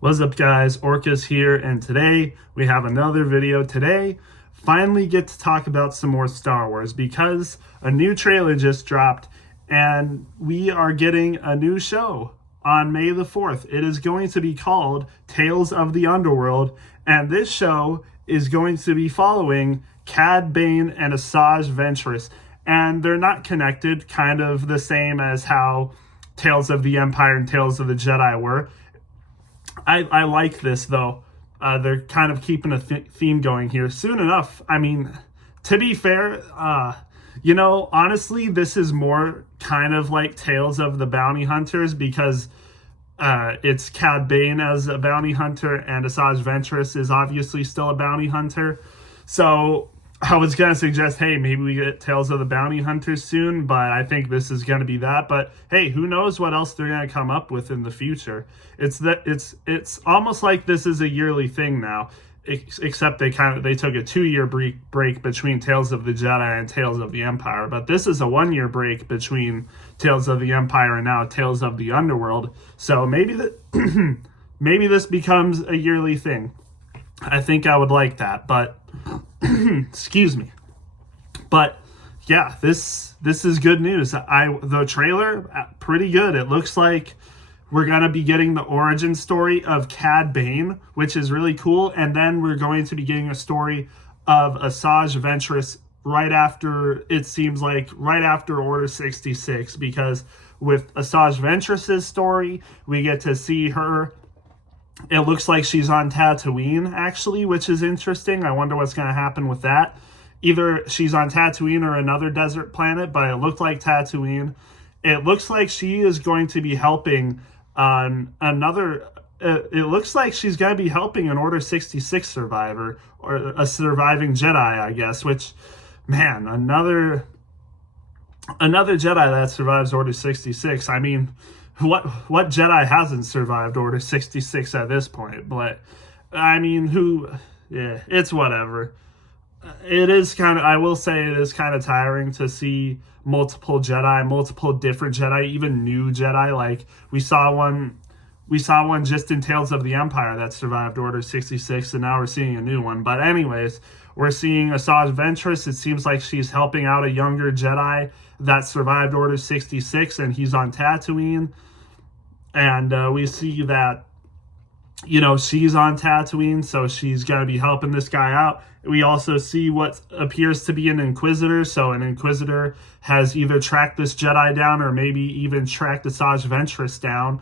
What's up guys, Orcas here, and today we have another video. Today, finally get to talk about some more Star Wars because a new trailer just dropped and we are getting a new show on May the 4th. It is going to be called Tales of the Underworld, and this show is going to be following Cad Bane and Asajj Ventress, and they're not connected, kind of the same as how Tales of the Empire and Tales of the Jedi were. I like this though. They're kind of keeping a theme going here. Soon enough, I mean, to be fair, honestly, this is more kind of like Tales of the Bounty Hunters because it's Cad Bane as a bounty hunter and Asajj Ventress is obviously still a bounty hunter. So I was going to suggest, hey, maybe we get Tales of the Bounty Hunters soon, but I think this is going to be that. But hey, who knows what else they're going to come up with in the future. It's almost like this is a yearly thing now, except they took a 2-year break between Tales of the Jedi and Tales of the Empire. But this is a 1-year break between Tales of the Empire and now Tales of the Underworld. So maybe maybe this becomes a yearly thing. I think I would like that, but excuse me. But yeah, this is good news. The trailer, pretty good. It looks like we're going to be getting the origin story of Cad Bane, which is really cool. And then we're going to be getting a story of Asajj Ventress right after, it seems like, right after Order 66. Because with Asajj Ventress's story, we get to see her. It looks like she's on Tatooine, actually, which is interesting. I wonder what's going to happen with that. Either she's on Tatooine or another desert planet, but it looked like Tatooine. It looks like she is going to be helping on another... it looks like she's going to be helping an Order 66 survivor, or a surviving Jedi, I guess, which, man, another Jedi that survives Order 66. I mean... What Jedi hasn't survived Order 66 at this point? But, I mean, it's whatever. It is kind of, I will say it is kind of tiring to see multiple different Jedi, even new Jedi. Like, we saw one just in Tales of the Empire that survived Order 66, and now we're seeing a new one. But anyways, we're seeing Asajj Ventress. It seems like she's helping out a younger Jedi that survived Order 66, and he's on Tatooine. And we see that, she's on Tatooine, so she's going to be helping this guy out. We also see what appears to be an Inquisitor. So an Inquisitor has either tracked this Jedi down or maybe even tracked Asajj Ventress down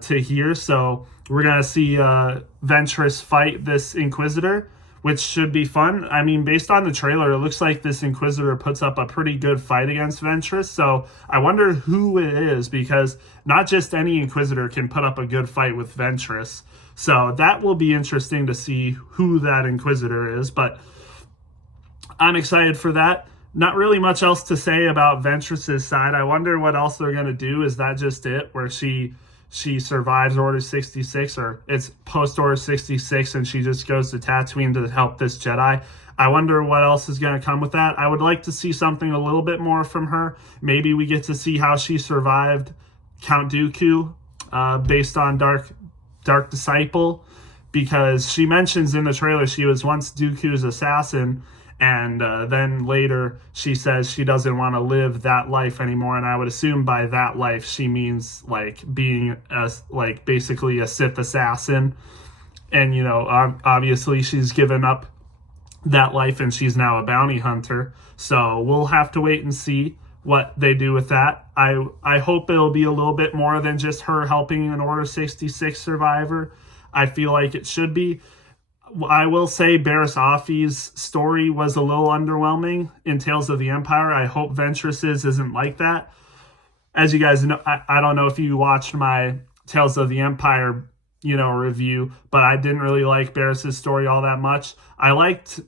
to here. So we're going to see Ventress fight this Inquisitor, which should be fun. I mean, based on the trailer, it looks like this Inquisitor puts up a pretty good fight against Ventress. So I wonder who it is, because not just any Inquisitor can put up a good fight with Ventress. So that will be interesting to see who that Inquisitor is. But I'm excited for that. Not really much else to say about Ventress's side. I wonder what else they're going to do. Is that just it, where she survives Order 66, or it's post-Order 66 and she just goes to Tatooine to help this Jedi? I wonder what else is going to come with that. I would like to see something a little bit more from her. Maybe we get to see how she survived Count Dooku based on Dark Disciple, because she mentions in the trailer she was once Dooku's assassin, and then later she says she doesn't want to live that life anymore. And I would assume by that life she means like being basically a Sith assassin. And obviously she's given up that life and she's now a bounty hunter. So we'll have to wait and see what they do with that. I hope it'll be a little bit more than just her helping an Order 66 survivor. I feel like it should be. I will say Barriss Offee's story was a little underwhelming in Tales of the Empire. I hope Ventress's isn't like that. As you guys know, I don't know if you watched my Tales of the Empire, review, but I didn't really like Barriss's story all that much. I liked,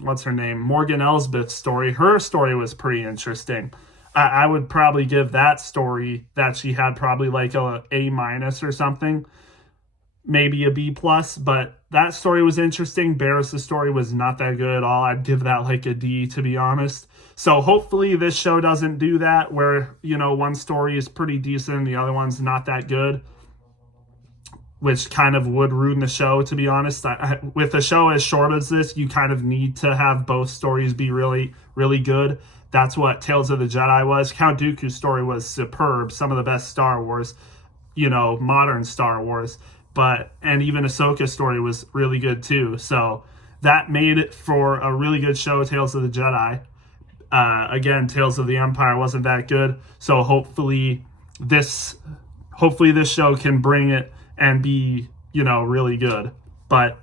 what's her name? Morgan Elsbeth's story. Her story was pretty interesting. I would probably give that story that she had probably like a A- or something. Maybe a B+, but that story was interesting. Barriss' story was not that good at all. I'd give that like a D, to be honest. So hopefully this show doesn't do that, where, one story is pretty decent and the other one's not that good. which kind of would ruin the show, to be honest. With a show as short as this, you kind of need to have both stories be really, really good. That's what Tales of the Jedi was. Count Dooku's story was superb, some of the best Star Wars, modern Star Wars. And even Ahsoka's story was really good too. So that made it for a really good show, Tales of the Jedi. Again, Tales of the Empire wasn't that good. So hopefully this show can bring it and be, really good. But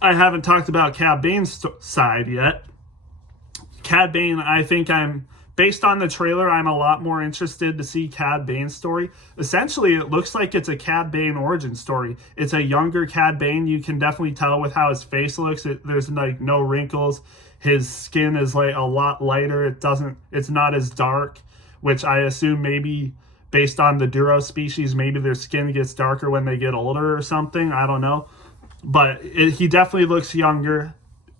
I haven't talked about Cad Bane's side yet. Cad Bane, I think based on the trailer, I'm a lot more interested to see Cad Bane's story. Essentially, it looks like it's a Cad Bane origin story. It's a younger Cad Bane. You can definitely tell with how his face looks. There's like no wrinkles. His skin is like a lot lighter. It's not as dark, which I assume maybe based on the Duro species, maybe their skin gets darker when they get older or something. I don't know. But he definitely looks younger,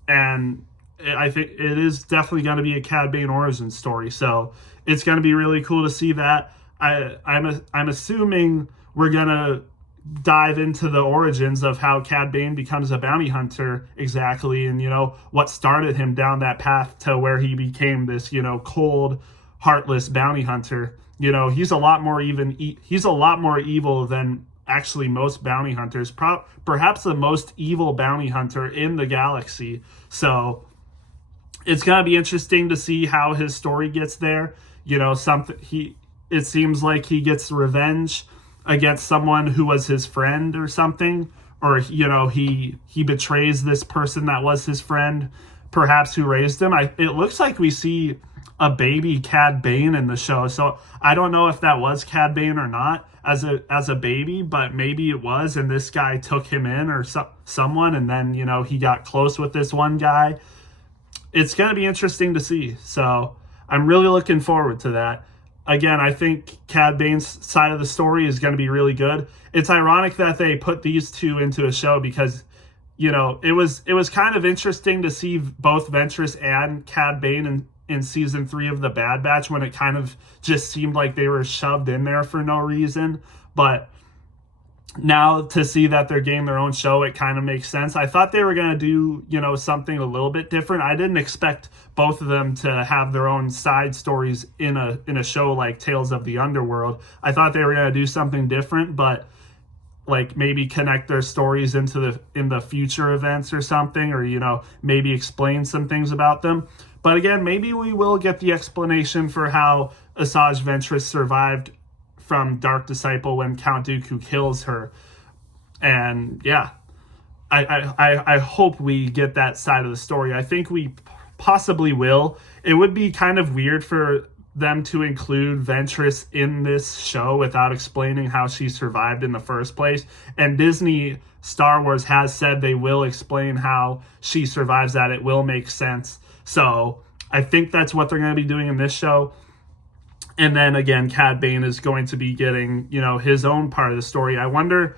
and I think it is definitely going to be a Cad Bane origin story. So it's going to be really cool to see that. I'm assuming we're going to dive into the origins of how Cad Bane becomes a bounty hunter exactly, and what started him down that path to where he became this cold, heartless bounty hunter. He's a lot more evil than actually most bounty hunters, perhaps the most evil bounty hunter in the galaxy. So it's going to be interesting to see how his story gets there. It seems like he gets revenge against someone who was his friend or something, or he betrays this person that was his friend, perhaps, who raised him. It looks like we see a baby Cad Bane in the show, so I don't know if that was Cad Bane or not as a baby, but maybe it was, and this guy took him in, or someone, and then he got close with this one guy. It's going to be interesting to see, so I'm really looking forward to that. Again, I think Cad Bane's side of the story is going to be really good. It's ironic that they put these two into a show because, it was kind of interesting to see both Ventress and Cad Bane in season 3 of The Bad Batch, when it kind of just seemed like they were shoved in there for no reason. But now to see that they're getting their own show, it kind of makes sense. I thought they were going to do, something a little bit different. I didn't expect both of them to have their own side stories in a show like Tales of the Underworld. I thought they were going to do something different, but like maybe connect their stories in the future events or something, or, maybe explain some things about them. But again, maybe we will get the explanation for how Asajj Ventress survived from Dark Disciple when Count Dooku kills her. And yeah, I hope we get that side of the story. I think we possibly will. It would be kind of weird for them to include Ventress in this show without explaining how she survived in the first place. And Disney Star Wars has said they will explain how she survives, that it will make sense. So I think that's what they're going to be doing in this show. And then again, Cad Bane is going to be getting, his own part of the story. I wonder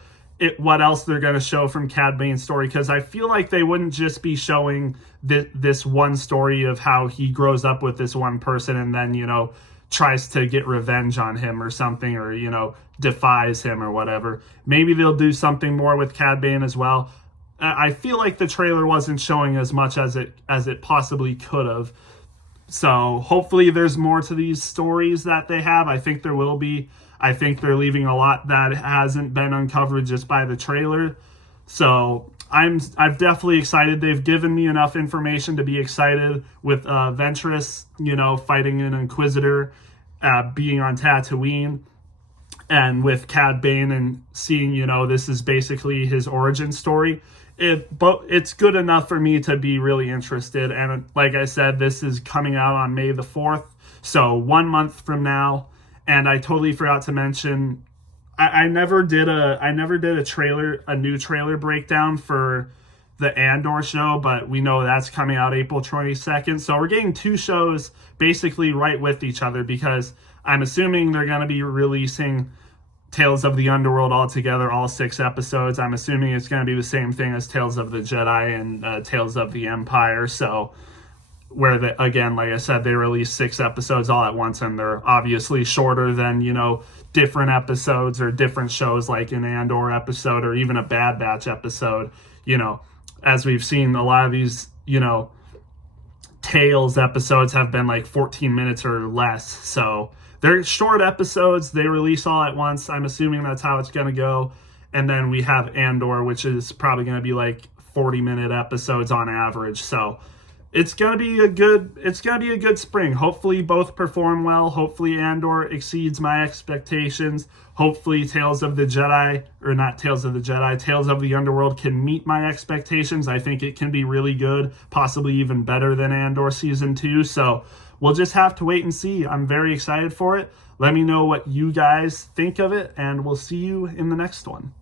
what else they're going to show from Cad Bane's story, because I feel like they wouldn't just be showing this one story of how he grows up with this one person and then, tries to get revenge on him or something, or, defies him or whatever. Maybe they'll do something more with Cad Bane as well. I feel like the trailer wasn't showing as much as it possibly could have. So hopefully there's more to these stories that they have. I think there will be. I think they're leaving a lot that hasn't been uncovered just by the trailer. So I'm definitely excited. They've given me enough information to be excited with Ventress, fighting an Inquisitor, being on Tatooine, and with Cad Bane and seeing, this is basically his origin story. But it's good enough for me to be really interested. And like I said, this is coming out on May the 4th, so 1 month from now. And I totally forgot to mention, I never did a new trailer breakdown for the Andor show, but we know that's coming out April 22nd. So we're getting two shows basically right with each other, because I'm assuming they're going to be releasing Tales of the Underworld all together, all 6 episodes. I'm assuming it's going to be the same thing as Tales of the Jedi and Tales of the Empire. So where again, like I said, they release 6 episodes all at once, and they're obviously shorter than, different episodes or different shows like an Andor episode or even a Bad Batch episode. As we've seen, a lot of these, Tales episodes have been like 14 minutes or less. So they're short episodes. They release all at once. I'm assuming that's how it's going to go. And then we have Andor, which is probably going to be like 40-minute episodes on average. So it's going to be a good spring. Hopefully both perform well. Hopefully Andor exceeds my expectations. Hopefully Tales of the Underworld can meet my expectations. I think it can be really good, possibly even better than Andor Season 2. So we'll just have to wait and see. I'm very excited for it. Let me know what you guys think of it, and we'll see you in the next one.